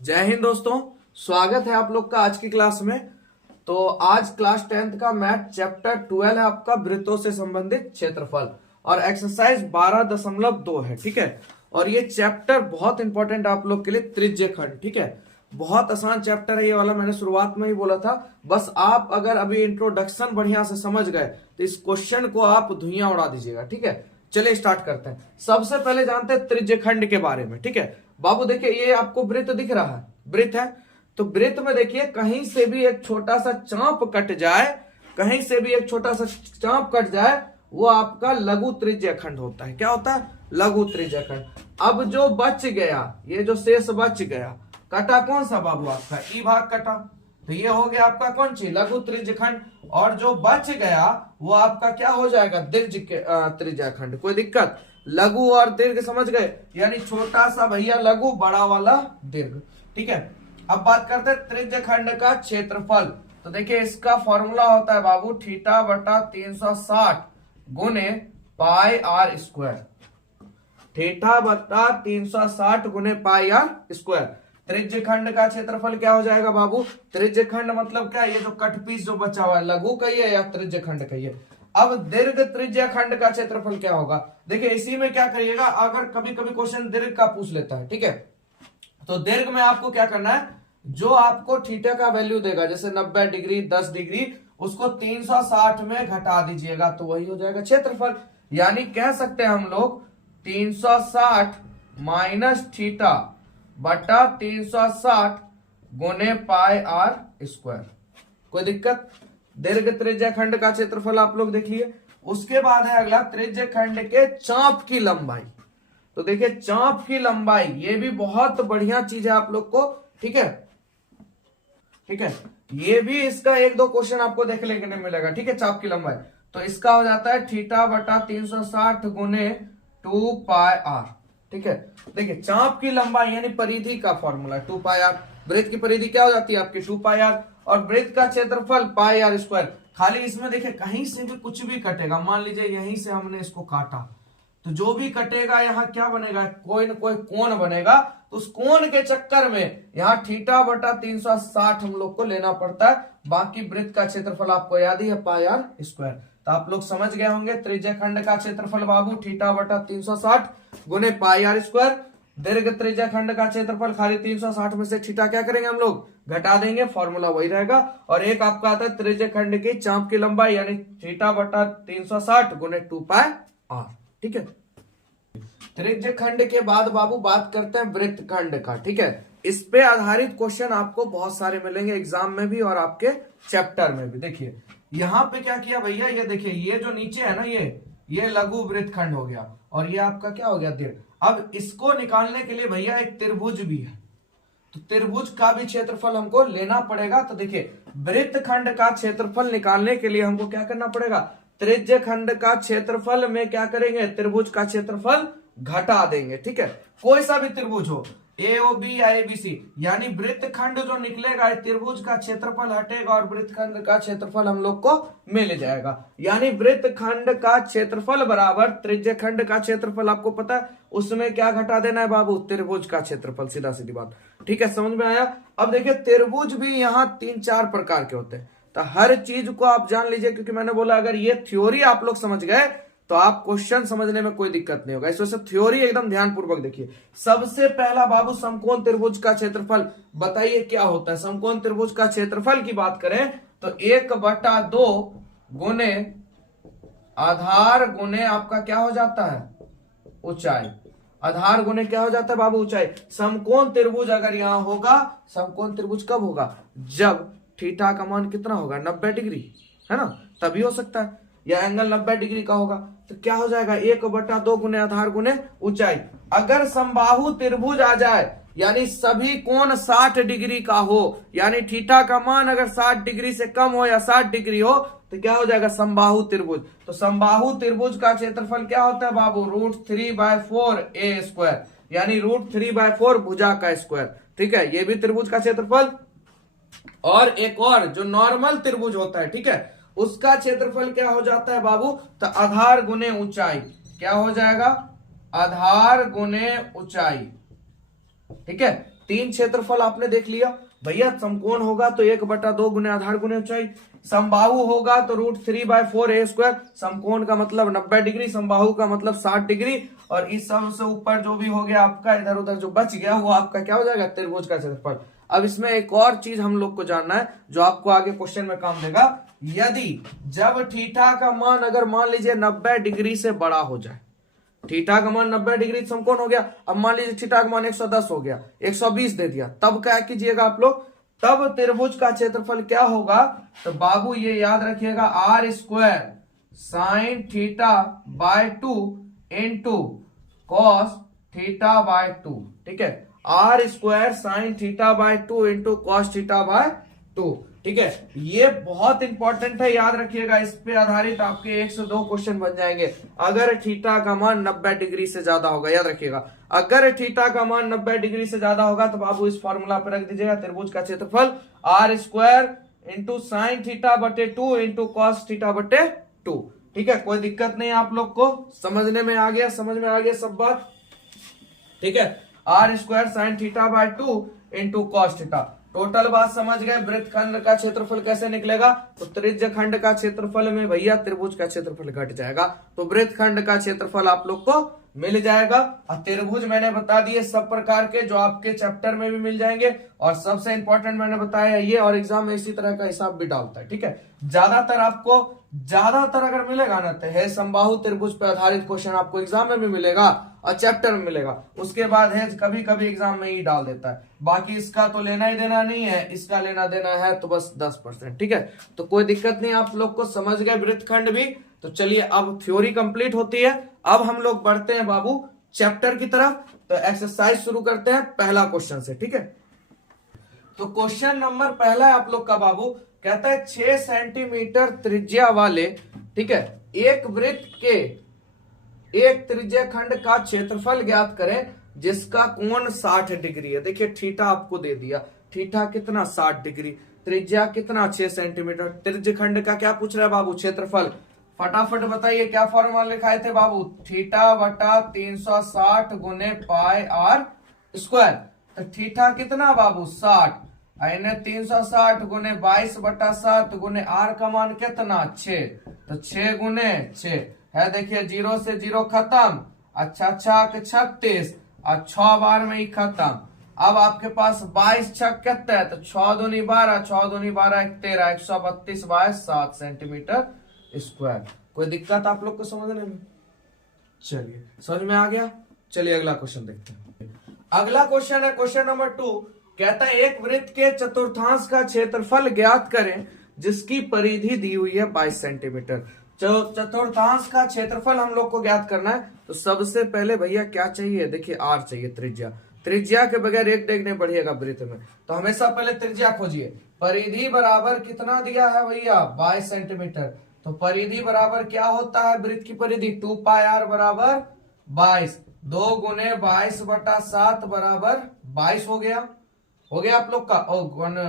जय हिंद दोस्तों। स्वागत है आप लोग का आज की क्लास में। तो आज क्लास 10th का मैथ चैप्टर 12 है आपका, वृत्तों से संबंधित क्षेत्रफल, और एक्सरसाइज 12.2 है। ठीक है, और ये चैप्टर बहुत इंपॉर्टेंट आप लोग के लिए, त्रिज्यखंड। ठीक है, बहुत आसान चैप्टर है ये वाला, मैंने शुरुआत में ही बोला था। बस आप अगर अभी इंट्रोडक्शन बढ़िया से समझ गए तो इस क्वेश्चन को आप धुइयां उड़ा दीजिएगा। ठीक है, चलिए स्टार्ट करते हैं। सबसे पहले जानते हैं त्रिज्यखंड के बारे में। ठीक है बाबू, देखिए ये आपको वृत्त दिख रहा है, वृत्त है। तो वृत्त में देखिए कहीं से भी एक छोटा सा चाप कट जाए, कहीं से भी एक छोटा सा चाप कट जाए, वो आपका लघु त्रिज्यखंड होता है। क्या होता है? लघु त्रिज्यखंड। अब जो बच गया, ये जो शेष बच गया, कटा कौन सा बाबू? आपका ई भाग कटा, तो ये हो गया आपका कौन सी? लघु त्रिज्यखंड। और जो बच गया वो आपका क्या हो जाएगा? दीर्घ त्रिज्यखंड। कोई दिक्कत? लघु और दीर्घ समझ गए, यानी छोटा सा भैया लघु, बड़ा वाला दीर्घ। ठीक है, अब बात करते हैं त्रिज्यखंड का क्षेत्रफल। तो देखिए इसका फॉर्मूला होता है बाबू थीटा बटा 360 गुने पाई आर स्क्वायर। थीटा बटा 360 गुने पाई आर स्क्वायर। त्रिज्यखंड का क्षेत्रफल क्या हो जाएगा बाबू? त्रिज्यखंड मतलब क्या? ये जो कट पीस जो बचा हुआ है, लघु कहिए या त्रिज्यखंड कहिए। अब दीर्घ त्रिज्यखंड का क्षेत्रफल क्या होगा? देखिए इसी में क्या करिएगा, अगर कभी कभी क्वेश्चन दीर्घ का पूछ लेता है, ठीक है, तो दीर्घ में आपको क्या करना है, जो आपको थीटा का वैल्यू देगा, जैसे 90 डिग्री, 10 डिग्री, उसको 360 में घटा दीजिएगा तो वही हो जाएगा क्षेत्रफल। यानी कह सकते हैं हम लोग 360 माइनस थीटा बटा 360 गुने पाई आर स्क्वायर। कोई दिक्कत? दीर्घ त्रिज्यखंड का क्षेत्रफल आप लोग देखिए। उसके बाद है अगला त्रिज्यखंड के चाप की लंबाई। तो देखिए चाप की लंबाई, ये भी बहुत बढ़िया चीज है आप लोग को। ठीक है, ठीक है, ये भी इसका एक दो क्वेश्चन आपको देखने के लिए मिलेगा। ठीक है, चाप की लंबाई तो इसका हो जाता है थीटा बटा 360 गुने 2 पाई आर। ठीक है, देखिए चाप की लंबाई यानी परिधि का फॉर्मूला 2 पाई आर। वृत्त की परिधि क्या हो जाती है आपकी? 2 पाई आर। और वृत्त का क्षेत्रफल पाई आर स्क्वायर। खाली इसमें देखिए कहीं से भी कुछ भी कटेगा, मान लीजिए यहीं से हमने इसको काटा, तो जो भी कटेगा यहाँ क्या बनेगा? कोई ना कोई कोण बनेगा। तो उस कोण के चक्कर में यहाँ थीटा बटा 360 हम लोग को लेना पड़ता है। बाकी वृत्त का क्षेत्रफल आपको याद ही है, पाई आर स्क्वायर। तो आप लोग समझ गए होंगे त्रिज्यखंड का क्षेत्रफल बाबू थीटा बटा 360 गुने पाई आर स्क्वायर। दीर्घ त्रिज्यखंड का क्षेत्रफल खाली 360 में से थीटा क्या करेंगे हम लोग? घटा देंगे, फॉर्मूला वही रहेगा। और एक आपका आता है त्रिज्यखंड की चाप की लंबाई, यानी थीटा बटा 360 गुने 2 पाई आर। ठीक है, त्रिज्यखंड के बाद बाबू बात करते हैं वृत्तखंड का। ठीक है, इस पे आधारित क्वेश्चन आपको बहुत सारे मिलेंगे एग्जाम में भी और आपके चैप्टर में भी। देखिए यहाँ पे क्या किया भैया, ये देखिए ये जो नीचे है ना, ये लघु वृत्तखंड हो गया, और ये आपका क्या हो गया? दीर्घ। अब इसको निकालने के लिए भैया एक त्रिभुज भी है, तो त्रिभुज का भी क्षेत्रफल हमको लेना पड़ेगा। तो देखिए वृत्तखंड का क्षेत्रफल निकालने के लिए हमको क्या करना पड़ेगा? त्रिज्यखंड का क्षेत्रफल में क्या करेंगे? त्रिभुज का क्षेत्रफल घटा देंगे। ठीक है, कोई सा भी त्रिभुज हो, ए ओ बी या ए बी सी, यानी वृत्तखंड जो निकलेगा त्रिभुज का क्षेत्रफल हटेगा और वृत्तखंड का क्षेत्रफल हम लोग को मिल जाएगा। यानी वृत्तखंड का क्षेत्रफल बराबर त्रिज्यखंड का क्षेत्रफल। आपको पता है उसमें क्या घटा देना है बाबू? त्रिभुज का क्षेत्रफल, सीधा सीधी बात। ठीक है, समझ में आया? अब देखिए त्रिभुज भी यहाँ 3-4 प्रकार के होते हैं, तो हर चीज को आप जान लीजिए, क्योंकि मैंने बोला अगर ये थ्योरी आप लोग समझ गए तो आप क्वेश्चन समझने में कोई दिक्कत नहीं होगा। इस वजह से थ्योरी एकदम ध्यान पूर्वक देखिए। सबसे पहला बाबू समकोण त्रिभुज का क्षेत्रफल बताइए क्या होता है? समकोण त्रिभुज का क्षेत्रफल की बात करें तो 1/2 गुने आधार गुने आपका क्या हो जाता है? ऊंचाई। आधार गुने क्या हो जाता है बाबू? ऊंचाई। समकोण त्रिभुज अगर यहां होगा, समकोण त्रिभुज कब होगा? जब थीटा का मान कितना होगा? 90 डिग्री, है ना, तभी हो सकता है। या एंगल 90 डिग्री का होगा तो क्या हो जाएगा? 1/2 गुने आधार गुने ऊंचाई। अगर समबाहु त्रिभुज आ जाए, यानी सभी कोण 60 डिग्री का हो, यानी थीटा का मान अगर 60 डिग्री से कम हो या 60 डिग्री हो, तो क्या हो जाएगा? समबाहु त्रिभुज। तो समबाहु त्रिभुज का क्षेत्रफल क्या होता है बाबू? √3/4 ए स्क्वायर, यानी √3/4 भुजा का स्क्वायर। ठीक है, ये भी त्रिभुज का क्षेत्रफल। और एक और जो नॉर्मल त्रिभुज होता है, ठीक है, उसका क्षेत्रफल क्या हो जाता है बाबू? तो आधार गुने ऊंचाई। क्या हो जाएगा? आधार गुने ऊंचाई। ठीक है, तीन क्षेत्रफल आपने देख लिया भैया। समकोण होगा तो 1/2 गुने आधार गुने ऊंचाई, समबाहु होगा तो √3/4a²। समकोण का मतलब 90 डिग्री, समबाहु का मतलब 60 डिग्री, और इस सब से ऊपर जो भी हो गया आपका इधर उधर जो बच गया वो आपका क्या हो जाएगा, त्रिभुज का क्षेत्रफल। अब इसमें एक और चीज हम लोग को जानना है जो आपको आगे क्वेश्चन में काम देगा। यदि जब थीटा का मान अगर मान लीजिए 90 डिग्री से बड़ा हो जाए, थीटा का मान 90 डिग्री समकोण हो गया, अब मान लीजिए थीटा का मान 110 हो गया, 120 दे दिया, तब क्या कीजिएगा आप लोग, तब त्रिभुज का क्षेत्रफल क्या होगा, तो बाबू ये याद रखिएगा r² sine theta by 2 into cos theta by 2, ठीक है, r² sine theta by 2 into cos theta by 2, ठीक है। ये बहुत इंपॉर्टेंट है, याद रखिएगा, इस पे आधारित आपके 1 से 2 क्वेश्चन बन जाएंगे। अगर थीटा का मान 90 डिग्री से ज्यादा होगा, याद रखिएगा, अगर थीटा का मान 90 डिग्री से ज्यादा होगा तो बाबू इस फॉर्मूला पे रख दीजिएगा, त्रिभुज का क्षेत्रफल r² इंटू साइन थीटा बटे 2 इंटू कॉस थीटा बटे 2, ठीक है। कोई दिक्कत नहीं आप लोग को, समझने में आ गया, समझ में आ गया सब बात, ठीक है। r² sine theta by 2 into cos theta, total बात समझ गए। वृत्तखंड का क्षेत्रफल कैसे निकलेगा, तो त्रिज्य खंड का क्षेत्रफल में भैया त्रिभुज का क्षेत्रफल घट जाएगा, तो वृत्तखंड का क्षेत्रफल आप लोग को मिल जाएगा। और त्रिभुज मैंने बता दिए सब प्रकार के जो आपके चैप्टर में भी मिल जाएंगे, और सबसे इंपॉर्टेंट मैंने बताया ये, और एग्जाम में इसी तरह का हिसाब भी डालता है, ठीक है। ज्यादातर अगर मिलेगा ना तो है समबाहु त्रिभुज पर आधारित क्वेश्चन आपको एग्जाम में भी मिलेगा और चैप्टर में मिलेगा, उसके बाद है कभी कभी एग्जाम में ही डाल देता है, बाकी इसका तो लेना ही देना नहीं है, इसका लेना देना है तो बस 10%, ठीक है। तो कोई दिक्कत नहीं, आप लोग को समझ गए वृत्तखंड भी। तो चलिए अब थ्योरी कंप्लीट होती है, अब हम लोग बढ़ते हैं बाबू चैप्टर की तरफ। तो एक्सरसाइज शुरू करते हैं पहला क्वेश्चन से, ठीक है। तो क्वेश्चन नंबर पहला है आप लोग का बाबू, कहता है 6 सेंटीमीटर त्रिज्या वाले, ठीक है, एक वृत्त के एक त्रिज्या खंड का क्षेत्रफल ज्ञात करें जिसका कोण 60 डिग्री है। देखिए थीटा आपको दे दिया, थीटा कितना 60 डिग्री, त्रिज्या कितना 6 सेंटीमीटर, त्रिज्य खंड का क्या पूछ रहा है बाबू, क्षेत्रफल। फटाफट बताइए क्या फॉर्मूला लिखाए थे बाबू, थीटा बटा 360 गुने पाई r स्क्वायर। तो थीटा कितना बाबू 60, इन्हें 360 गुने 22/7 गुने r का मान कितना 6, तो 6 गुने 6 है, देखिए 0 से 0 खत्म, अच्छा 36 और 6 बार में ही खत्म। अब आपके पास 22 छक कितना है, तो 6 दूनी 12, 6 दूनी 12 13, 132/7 सेंटीमीटर स्क्वायर। कोई दिक्कत आप लोग को समझने में, चलिए समझ में आ गया। चलिए अगला क्वेश्चन देखते हैं। अगला क्वेश्चन है क्वेश्चन नंबर 2, कहता है एक वृत्त के चतुर्थांश का क्षेत्रफल ज्ञात करें जिसकी परिधि दी हुई है 22 सेंटीमीटर। चतुर्थांश का क्षेत्रफल हम लोग को ज्ञात करना है, तो सबसे पहले भैया क्या चाहिए, देखिए r चाहिए, त्रिज्या। त्रिज्या के बगैर एक डेग नहीं बढ़िएगा वृत्त में, तो हमेशा पहले त्रिज्या खोजिए। परिधि बराबर कितना दिया है भैया 22 सेंटीमीटर, तो परिधि बराबर क्या होता है, वृत्त की परिधि 2πr बराबर 22, 2 गुने 22/7 बराबर 22 हो गया आप लोग का,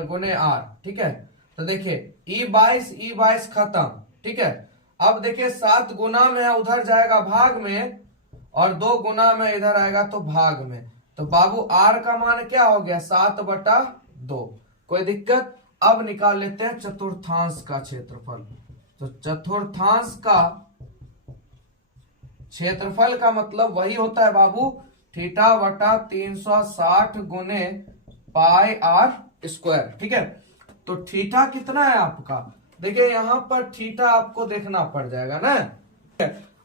गुने r, ठीक है। तो देखिए e22 खत्म, ठीक है। अब देखिए 7 गुना में है उधर जाएगा भाग में, और 2 गुना में इधर आएगा तो भाग में, तो बाबू r का मान क्या हो गया 7/2। कोई दिक्कत, अब निकाल लेते हैं चतुर्थांश का क्षेत्रफल। तो चतुर्थांश का क्षेत्रफल का मतलब वही होता है बाबू थीटा बटा 360 गुने पाई r स्क्वायर, ठीक है। तो थीटा कितना है आपका, देखिए यहां पर थीटा आपको देखना पड़ जाएगा ना।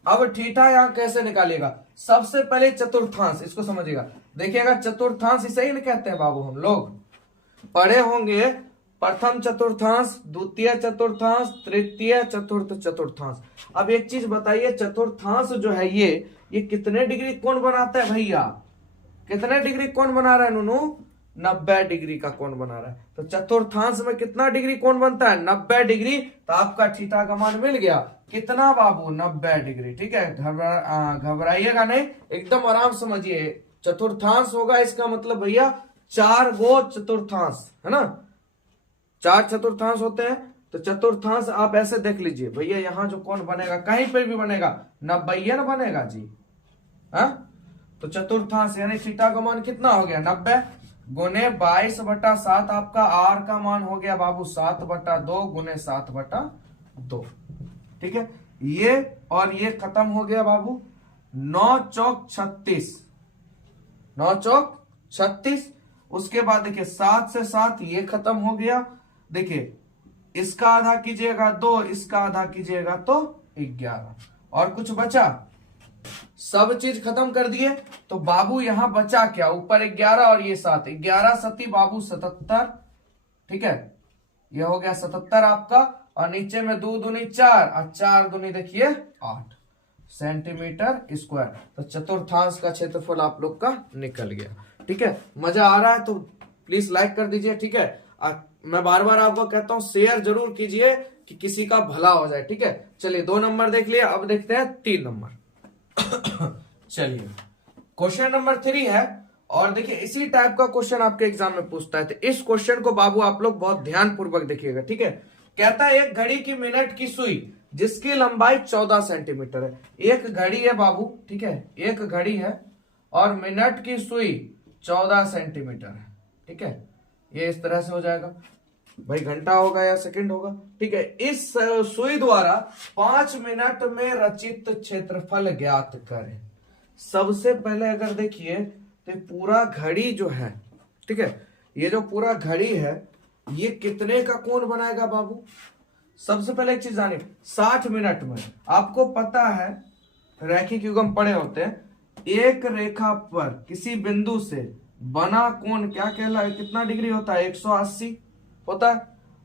अब थीटा यहां कैसे निकालिएगा, सबसे पहले चतुर्थांश, इसको समझिएगा, देखिएगा चतुर्थांश इसे ही नहीं कहते हैं बाबू, हम लोग पढ़े होंगे प्रथम चतुर्थांश, द्वितीय चतुर्थांश, तृतीय चतुर्थ चतुर्थांश। अब एक चीज बताइए, चतुर्थांश जो है ये कितने डिग्री कोण बनाता है भैया, कितने डिग्री कोण बना रहा है नूनू, 90 डिग्री का कोण बना रहा है। तो चतुर्थांश में कितना डिग्री कोण बनता है 90 डिग्री, तो आपका थीटा का मान मिल गया कितना बाबू 90 डिग्री, ठीक है। घबराइएगा नहीं, एकदम आराम समझिए। चतुर्थांश होगा इसका मतलब भैया 4 गो चतुर्थांश है ना, 4 चतुर्थांश होते हैं। तो चतुर्थांश आप ऐसे देख लीजिए भैया, यहाँ जो कोण बनेगा कहीं पर भी बनेगा 90 न बनेगा जी, हाँ। तो चतुर्थांश यानी थीटा का मान कितना हो गया 90। गुने 22/7 आपका आर का मान हो गया बाबू 7/2 गुने 7/2। ठीक है, ये और ये खत्म हो गया बाबू। 9 चौक 36, 9 चौक 36। उसके बाद देखिए 7 से 7 ये खत्म हो गया। देखिए इसका आधा कीजिएगा 2, इसका आधा कीजिएगा तो 11। और कुछ बचा? सब चीज खत्म कर दिए तो बाबू यहां बचा क्या? ऊपर 11 और ये 7, 11 सती बाबू 77। ठीक है, ये हो गया 77 आपका। और नीचे में 2 दूनी 4 और 4 दूनी देखिए 8 सेंटीमीटर स्क्वायर। तो चतुर्थांश का क्षेत्रफल आप लोग का निकल गया। ठीक है, मजा आ रहा है तो प्लीज लाइक कर दीजिए। ठीक है, मैं बार बार आपको कहता हूं शेयर जरूर कीजिए कि किसी का भला हो जाए। ठीक है, चलिए 2 नंबर देख लिए, अब देखते हैं 3 नंबर। चलिए क्वेश्चन नंबर 3 है और देखिए इसी टाइप का क्वेश्चन आपके एग्जाम में पूछता है। तो इस क्वेश्चन को बाबू आप लोग बहुत ध्यान पूर्वक देखिएगा। ठीक है, कहता है एक घड़ी की मिनट की सुई जिसकी लंबाई 14 सेंटीमीटर है। एक घड़ी है बाबू, ठीक है, एक घड़ी है और मिनट की सुई 14 सेंटीमीटर है। ठीक है, ये इस तरह से हो जाएगा भाई, घंटा होगा या सेकंड होगा। ठीक है, इस सुई द्वारा 5 मिनट में रचित क्षेत्रफल ज्ञात करें। सबसे पहले अगर देखिए तो पूरा घड़ी जो है, ठीक है, ये जो पूरा घड़ी है ये कितने का कोण बनाएगा बाबू? सबसे पहले एक चीज जानिए, 60 मिनट में आपको पता है रैखिक युग्म पढ़े होते हैं, एक रेखा पर किसी बिंदु से बना कोण क्या कहलाए, कितना डिग्री होता है? 180 होता है।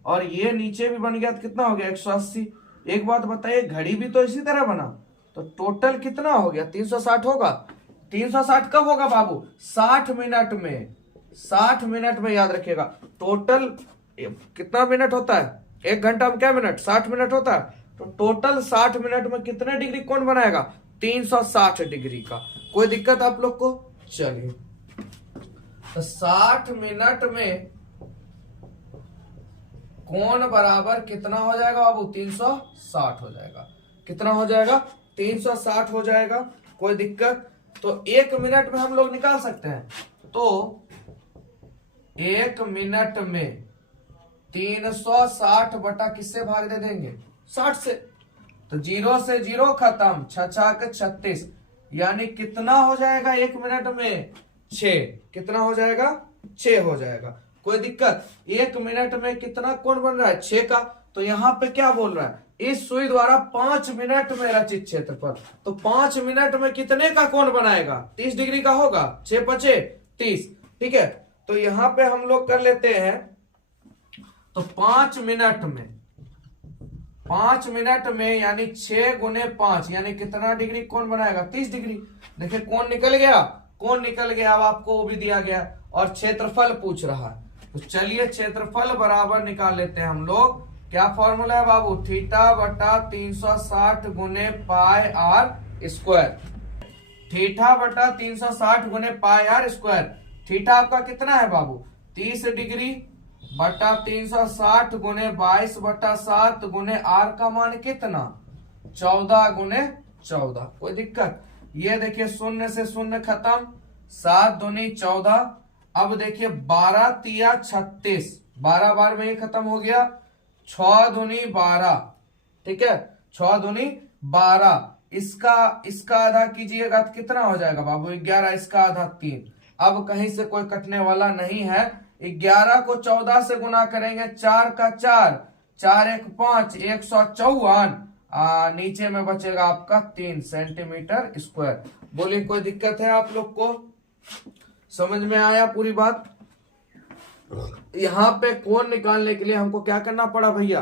और ये नीचे भी बन गया तो कितना हो गया? 180। एक बात बताइए, घड़ी भी तो इसी तरह बना, तो टोटल कितना हो गया? 360 होगा। 360 कब होगा बाबू? 60 मिनट में। 60 मिनट में याद रखिएगा। टोटल कितना मिनट होता है? 1 घंटा में क्या मिनट? 60 मिनट होता है। तो टोटल 60 मिनट में कितने डिग्री कोण बनाएगा? 360 डिग्री का। कोई दिक्कत आप लोग को? चलिए, तो 60 मिनट में कोण बराबर कितना हो जाएगा बाबू? 360 हो जाएगा। कितना हो जाएगा? 360 हो जाएगा। कोई दिक्कत? तो 1 मिनट में हम लोग निकाल सकते हैं। तो 1 मिनट में 360 बटा किससे भाग दे देंगे? 60 से। तो 0 से 0 खत्म, 6 36, यानी कितना हो जाएगा 1 मिनट में? 6। कितना हो जाएगा? 6 हो जाएगा। कोई दिक्कत? 1 मिनट में कितना कोण बन रहा है? 6 का। तो यहाँ पे क्या बोल रहा है? इस सुई द्वारा 5 मिनट में रचित क्षेत्रफल। तो 5 मिनट में कितने का कोण बनाएगा? 30 डिग्री का होगा। 6 5 30। ठीक है, तो यहाँ पे हम लोग कर लेते हैं। तो 5 मिनट में यानी 6 गुने 5 यानी कितना डिग्री कोण बनाएगा? 30 डिग्री। देखिए कोण निकल गया, कोण निकल गया। अब आपको वो भी दिया गया और क्षेत्रफल पूछ रहा है। तो चलिए क्षेत्रफल बराबर निकाल लेते हैं हम लोग। क्या फॉर्मूला है बाबू? थीटा बटा 360 गुने पाई आर स्क्वायर। थीटा बटा 360 गुने पाई आर स्क्वायर। थीटा आपका कितना है बाबू? 30 डिग्री बटा 360 गुने 22/7 गुने आर का मान कितना? 14 गुने 14। कोई दिक्कत? ये देखिए 0 से 0 खत्म, 7 दूनी 14। अब देखिए 12 तिया 36, 12 बार में ये खत्म हो गया। 6 दूनी 12। ठीक है, 6 दूनी 12। इसका आधा कीजिएगा तो कितना हो जाएगा बाबू? 11। इसका आधा 3। अब कहीं से कोई कटने वाला नहीं है। 11 को 14 से गुना करेंगे, 4 का 4, 4 1 5, 154। नीचे में बचेगा आपका 3 सेंटीमीटर स्क्वायर। बोलिए कोई दिक्कत है आप लोग को? समझ में आया पूरी बात? यहाँ पे कोण निकालने के लिए हमको क्या करना पड़ा भैया?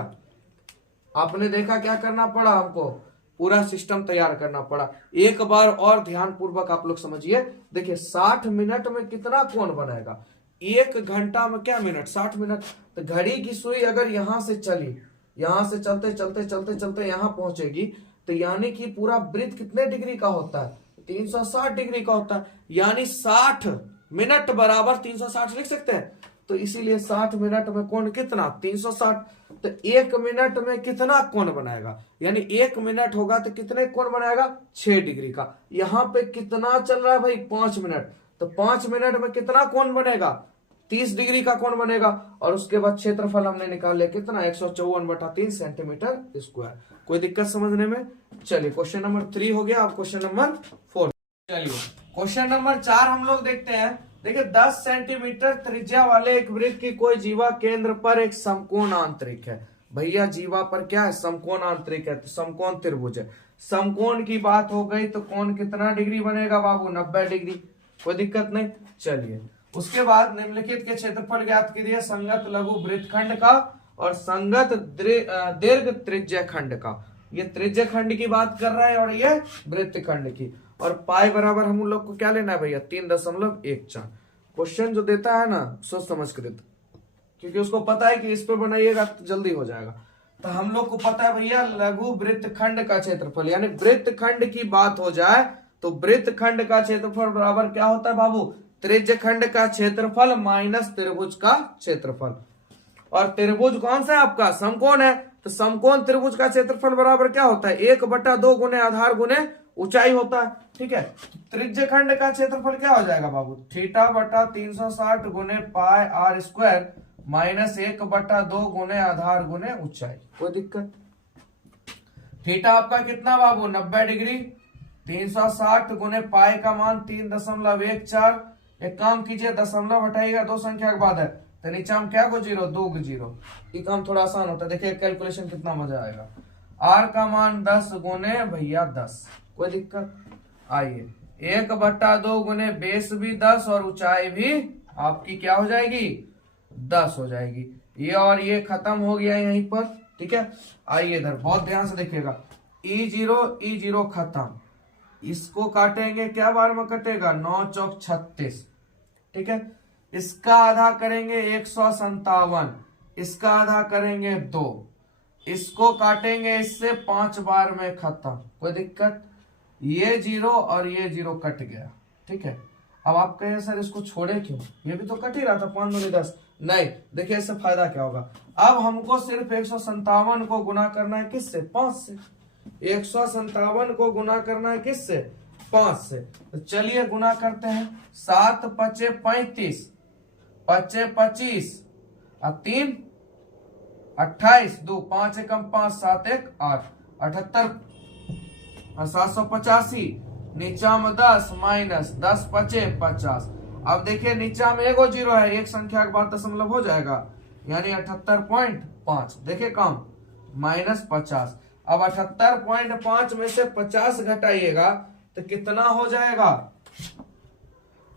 आपने देखा क्या करना पड़ा? हमको पूरा सिस्टम तैयार करना पड़ा। एक बार और ध्यान पूर्वक आप लोग समझिए। देखिए 60 मिनट में कितना कोण बनाएगा? 1 घंटा में क्या मिनट? 60 मिनट। तो घड़ी की सुई अगर यहां से चली, यहां से चलते चलते चलते चलते यहां पहुंचेगी, तो यानी कि पूरा वृत्त कितने डिग्री का होता है? 360 डिग्री का होता है। यानी 60 मिनट बराबर 360 लिख सकते हैं। तो इसीलिए 60 मिनट में कोण कितना? 360। तो 1 मिनट में कितना कोण बनाएगा? यानी 1 मिनट होगा तो कितने कोण बनाएगा? 6 डिग्री का। यहाँ पे कितना चल रहा है भाई? 5 मिनट। तो 5 मिनट में कितना कोण बनेगा? 30 डिग्री का कोण बनेगा। और उसके बाद क्षेत्रफल हमने निकाल लिया कितना, 154/3 सेंटीमीटर स्क्वायर। कोई दिक्कत समझने में? चलिए क्वेश्चन नंबर 3 हो गया। अब क्वेश्चन नंबर 4। चलिए क्वेश्चन नंबर 4 हम लोग देखते हैं। देखिए 10 सेंटीमीटर त्रिज्या वाले एक वृत्त की कोई जीवा केंद्र पर एक समकोण आंतरिक है। भैया जीवा पर क्या है, समकोण आंतरिक है, तो समकोण त्रिभुज है। समकोण की बात हो गई तो कोण कितना डिग्री बनेगा बाबू, 90 डिग्री। कोई दिक्कत नहीं। चलिए उसके बाद निम्नलिखित के क्षेत्रफल ज्ञात कीजिए संगत लघु वृत्तखंड का और संगत दीर्घ त्रिज्या खंड का। ये त्रिज्या खंड की बात कर रहा है और ये वृत्तखंड की। और पाई बराबर हम लोग को क्या लेना है भैया, 3.14। क्वेश्चन जो देता है ना सोच समझ के देता, क्योंकि उसको पता है कि इस पे बनाइएगा तो जल्दी हो जाएगा। तो हम लोग को पता है भैया लघु वृत्तखंड का क्षेत्रफल, यानी वृत्तखंड की बात हो जाए तो वृत्तखंड का क्षेत्रफल बराबर क्या होता है बाबू, त्रिज्य खंड का क्षेत्रफल माइनस त्रिभुज का क्षेत्रफल। और त्रिभुज कौन सा है आपका, समकोण है, तो समकोण त्रिभुज का क्षेत्रफल बराबर क्या होता है, 1/2 गुने आधार गुने ऊंचाई होता है। ठीक है, त्रिज्य खंड का क्षेत्रफल क्या हो जाएगा बाबू, θ/360 गुने पाई आर स्क्वायर माइनस 1/2 गुने आधार गुने ऊंचाई। कोई दिक्कत? थीटा आपका कितना बाबू, 90 डिग्री। 360 गुने पाई का मान 3.14। एक काम कीजिए, दशमलव हटाइएगा, दो संख्या के बाद है तो नीचे हम क्या को जीरो, 2 को जीरो। ये काम थोड़ा आसान होता है, देखिए कैलकुलेशन कितना मजा आएगा। आर का मान 10 गुने भैया 10। कोई दिक्कत? आइए 1/2 गुने बेस भी 10 और ऊंचाई भी आपकी क्या हो जाएगी, 10 हो जाएगी। ये और ये खत्म हो गया यहीं पर। ठीक है, आइए इधर बहुत ध्यान से देखिएगा, E0 खत्म। इसको काटेंगे, क्या बार में कटेगा, 9 चौक 36। ठीक है, इसका आधा करेंगे 157, इसका आधा करेंगे 2, इसको काटेंगे इससे 5 बार में खत्म। कोई दिक्कत? ये 0 और ये 0 कट गया। ठीक है, अब आप कहें सर इसको छोड़े क्यों, ये भी तो कट ही रहा था, 5 दूनी 10। नहीं, देखिए इससे फायदा क्या होगा, अब हमको सिर्फ 157 को गुना करना है किससे, 5 से। 157 को गुना करना है किससे, 5 से। तो चलिए गुना करते हैं। 7 पचे 35, पचे 25 और 3 28, 2 5 एकम 5, 7 1 8, 78 और 785। नीचा में 10 माइनस 10 पचे 50। अब देखिए नीचा में एगो 0 है, एक संख्या के बाद दशमलव हो जाएगा, यानी 78.5। देखिए काम माइनस 50। अब 78.5 में से 50 घटाइएगा तो कितना हो जाएगा,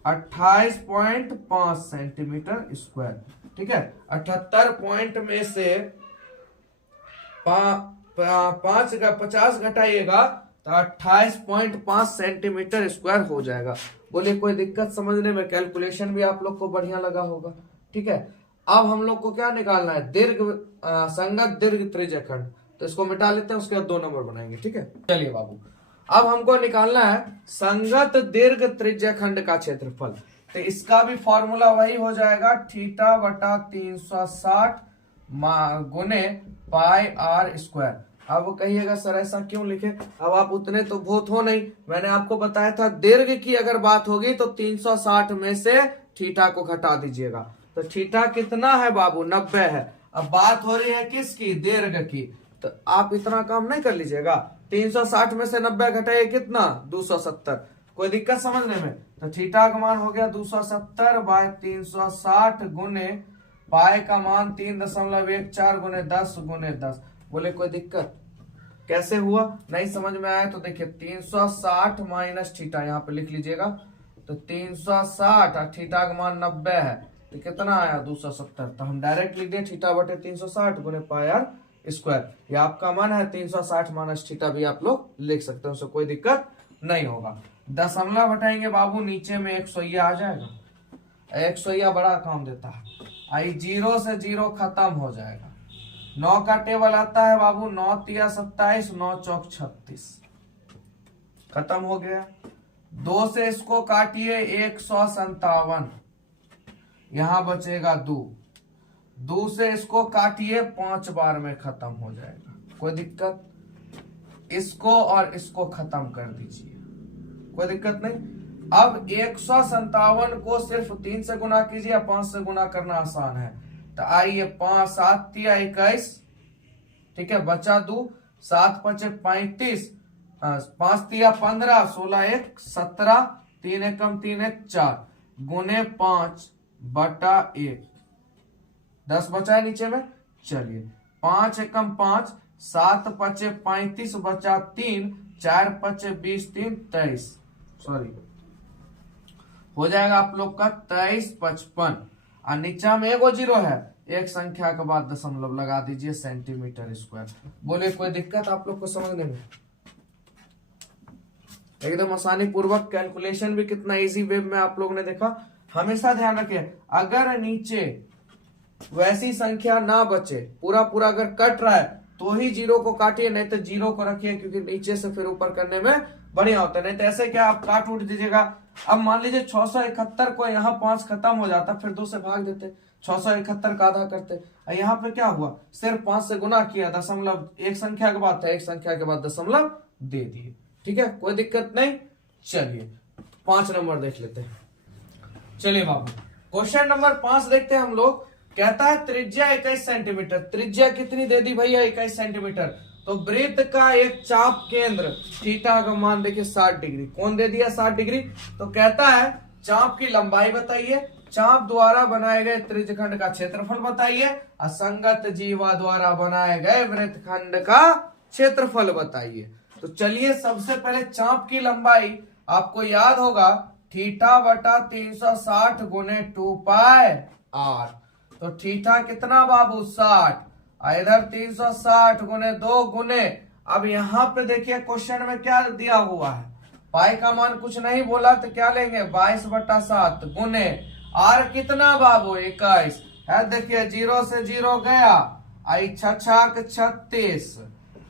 28.5 सेंटीमीटर स्क्वायर। ठीक है, 78 पॉइंट में से 50 घटाइएगा तो 28.5 सेंटीमीटर स्क्वायर हो जाएगा। बोलिए कोई दिक्कत समझने में? कैलकुलेशन भी आप लोग को बढ़िया लगा होगा। ठीक है, अब हम लोग को क्या निकालना है, संगत दीर्घ त्रिज्या खंड। तो इसको मिटा लेते हैं, उसके बाद 2 नंबर बनाएंगे। ठीक है, चलिए बाबू अब हमको निकालना है संगत दीर्घ त्रिज्या खंड का क्षेत्रफल। तो इसका भी फॉर्मूला वही हो जाएगा, θ/360 गुने पाई आर स्क्वायर। अब कहिएगा सर ऐसा क्यों लिखे, अब आप उतने तो भूत हो नहीं, मैंने आपको बताया था दीर्घ की अगर बात होगी तो 360 में से थीटा को घटा दीजिएगा। तो थीटा कितना है बाबू, 90 है। अब बात हो रही है किसकी, दीर्घ की। तो आप इतना काम नहीं कर लीजिएगा, 360 में से 90 घटाइए कितना, 270। कोई दिक्कत समझने में? तो थीटा का मान हो गया 270/360 गुने पाई का मान 3.14 गुने 10 गुने 10। बोले कोई दिक्कत? कैसे हुआ, नहीं समझ में आया तो देखिए 360 माइनस थीटा यहाँ पे लिख लीजिएगा। तो 360 और थीटा का मान 90 है तो कितना आया, 270। तो हम डायरेक्ट लिख दिए θ/360 गुने पाई आर स्क्वायर। ये आपका मान है 360 माइनस थीटा, भी आप लोग लिख सकते हैं, उससे कोई दिक्कत नहीं होगा। दशमलव हटाएंगे बाबू, नीचे में 100 आ जाएगा। 100 बड़ा काम देता है। आई 0 से 0 खत्म हो जाएगा। 9 का टेबल आता है बाबू, 9 तिया 27, 9 चौक 36, खत्म हो गया। 2 से इसको काटिए 157, यहां बचेगा 2 से इसको काटिए 5 बार में खत्म हो जाएगा। कोई दिक्कत? इसको और इसको खत्म कर दीजिए, कोई दिक्कत नहीं। अब 157 को सिर्फ 3 से गुना कीजिए, 5 से गुना करना आसान है। तो आइए 5 7 तिया 21, ठीक है, बचा 2, 7 5 35, 5 तिया 15, 16 1 17, 3 एकम 3 1 4, गुने 5 बटा 1, 10 बचा है नीचे में। चलिए 5 एकम 5, 7 5 35 बचा 3, 4 5 20 3 23, सॉरी हो जाएगा आप लोग का 23 55, और नीचा में एगो जीरो है, एक संख्या के बाद दशमलव लगा दीजिए सेंटीमीटर स्क्वायर। बोले कोई दिक्कत आप लोग को समझने में? एकदम आसानी पूर्वक, कैलकुलेशन भी कितना इजी वे में आप लोग ने देखा। हमेशा ध्यान रखिए, अगर नीचे वैसी संख्या ना बचे, पूरा पूरा अगर कट रहा है तो ही जीरो को काटिए, नहीं तो जीरो को रखिए, क्योंकि नीचे से फिर ऊपर करने में बढ़िया होता है। नहीं तो ऐसे क्या आप काट उठ दीजिएगा। अब मान लीजिए 671 को यहाँ 5 खत्म हो जाता, फिर 2 से भाग देते, 671 का आधा करते। यहाँ पे क्या हुआ, सिर्फ 5 से गुना किया, दशमलव एक संख्या के बाद था, एक संख्या के बाद दशमलव दे दिए, ठीक है, कोई दिक्कत नहीं। चलिए 5 नंबर देख लेते हैं। चलिए बाबू क्वेश्चन नंबर 5 देखते हैं हम लोग। कहता है त्रिज्या 21 सेंटीमीटर, त्रिज्या कितनी दे दी भैया, 21 सेंटीमीटर। तो वृत्त का एक चाप केंद्र थीटा का मान देखिए 60 डिग्री, कौन दे दिया 60 डिग्री। तो कहता है चाप की लंबाई बताइए, चाप द्वारा बनाए गए त्रिज्यखंड का क्षेत्रफल बताइए, असंगत जीवा द्वारा बनाए गए वृत्तखंड का क्षेत्रफल बताइए। तो चलिए सबसे पहले चाप की लंबाई आपको याद होगा, थीटा बटा 360 गुने 2 पाई आर। तो थीटा कितना बाबू 60, इधर 360 गुने 2 गुने, अब यहाँ पे देखिए क्वेश्चन में क्या दिया हुआ है, पाई का मान कुछ नहीं बोला तो क्या लेंगे 22 बटा 7 गुने आर कितना बाबू 21 है। देखिए 0 से 0 गया, आई 6 36,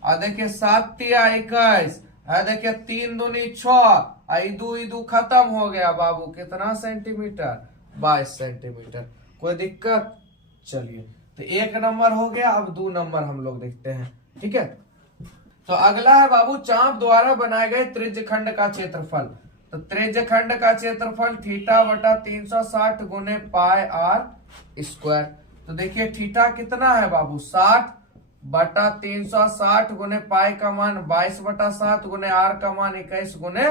और देखिए 7 तिया 21 है, देखिए 3 दूनी 6, आई 2 खत्म हो गया बाबू, कितना सेंटीमीटर 22 सेंटीमीटर। कोई दिक्कत? चलिए तो 1 नंबर हो गया। अब 2 नंबर हम लोग देखते हैं, ठीक है। तो अगला है बाबू चाप द्वारा बनाए गए त्रिज्यखंड का क्षेत्रफल। तो त्रिज्यखंड का क्षेत्रफल थीटा बटा 360 गुने पाई आर स्क्वायर। तो देखिए थीटा कितना है बाबू 60 बटा 360 गुने पाई का मान 22 बटा 7 गुने आर का मान 21 गुने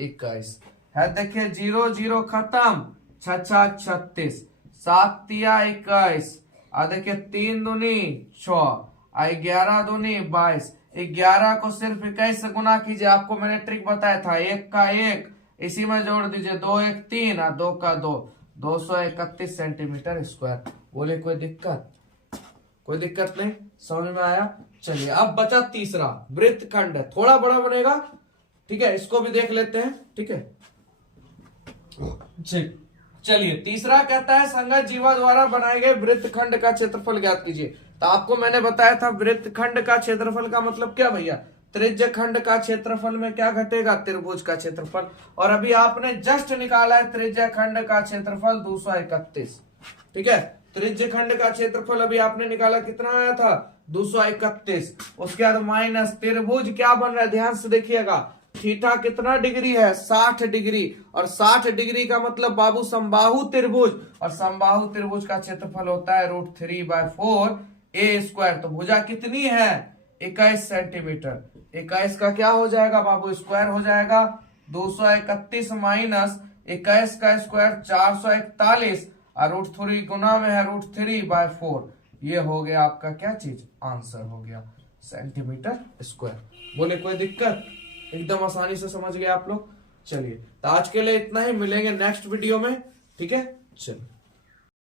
21 है। देखिए 0 0 खत्म, 6 36, 7 तिया 21, और देखिए 3 दूनी 6, 11 दूनी 22, 11 को सिर्फ 21 से गुना कीजिए, आपको मैंने ट्रिक बताया था, 1 का 1 इसी में जोड़ दीजिए, 2 1 3 और 2 का 2, 231 सेंटीमीटर स्क्वायर। बोले कोई दिक्कत? कोई दिक्कत नहीं, समझ में आया। चलिए अब बचा तीसरा वृत्तखंड, है थोड़ा बड़ा बनेगा, ठीक है, इसको भी देख लेते हैं, ठीक है। चलिए तीसरा कहता है संगत जीवा द्वारा बनाए गए वृत्तखंड का क्षेत्रफल ज्ञात कीजिए। तो आपको मैंने बताया था वृत्तखंड का क्षेत्रफल का मतलब क्या भैया, त्रिज्यखंड का क्षेत्रफल में क्या घटेगा, त्रिभुज का क्षेत्रफल। और अभी आपने जस्ट निकाला है त्रिज्यखंड का क्षेत्रफल 231, ठीक है। त्रिज्यखंड का क्षेत्रफल अभी आपने निकाला, कितना आया था 231। उसके बाद माइनस त्रिभुज क्या बन रहा है, ध्यान से देखिएगा, थीटा कितना डिग्री है 60 डिग्री, और 60 डिग्री का मतलब बाबू समबाहु त्रिभुज, और समबाहु त्रिभुज का क्षेत्रफल होता है √3/4 ए स्क्वायर। तो भुजा कितनी है 21 सेंटीमीटर, 21 का क्या हो जाएगा बाबू स्क्वायर हो जाएगा, 231 माइनस 21 का स्क्वायर 441, और √3 गुना में है √3/4, ये हो गया आपका क्या चीज, आंसर हो गया सेंटीमीटर स्क्वायर। बोले कोई दिक्कत? एकदम आसानी से समझ गए आप लोग। चलिए तो आज के लिए इतना ही, मिलेंगे नेक्स्ट वीडियो में, ठीक है। चलिए।